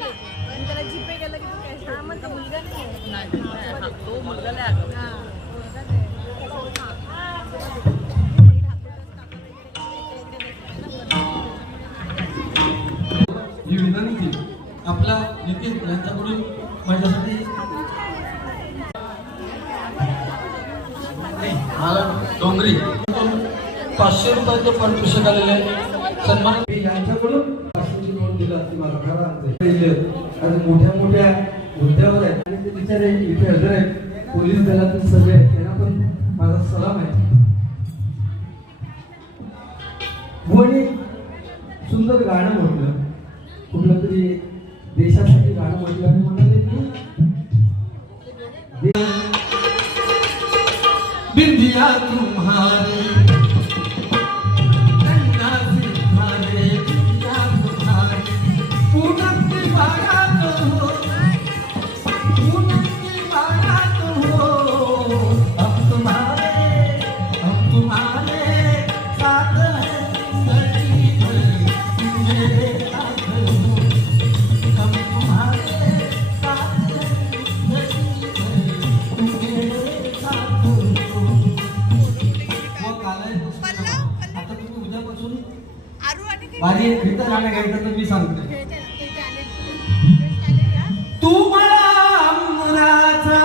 त्याला जीपे केलं की तू कॅश हा मग तो मुलगा नाही तो मुलगा नाही ही विनंती आपला नितीन यांच्याकडून माझ्यासाठी मला डोंगरी 500 रुपयाचं पारितोषिक आलेलं आहे. सन्मान यांच्याकडून 500ची नोट दिला ती मला खरा आणि मोठ्या मोठ्या मुद्द्यावर आहेत आणि ते बिचारे इथे हजर आहेत. पोलीस दलातील सगळे आहेत त्यांना पण माझा सलाम आहे. आणि सुंदर गाणं म्हटलं कुठलं तरी देशासाठी गाणं म्हटलं आणि म्हणाले की बिंदिया तुम्हारे कन्या सितारे बिंदिया तुम्हारे पूनम की बारात हो पूनम की बारात हो हम तुम्हारे साथ हैं जिंदगी भर मेरे साथ हो हम तुम्हारे साथ हैं जिंदगी भर मेरे साथ हो. आता तुम्ही उद्यापासून वारी गीतं गाणं गायचं तर मी सांगतो. तू मला अमराचा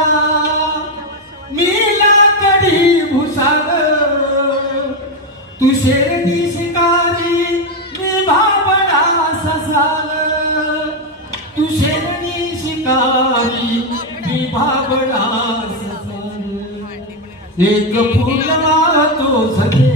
मी लाकडी भुसाग तू शेरणी शिकारी मी भाबडा ससाग तू शेरणी शिकारी मी भाबडा ससाग एक फूल तो सजे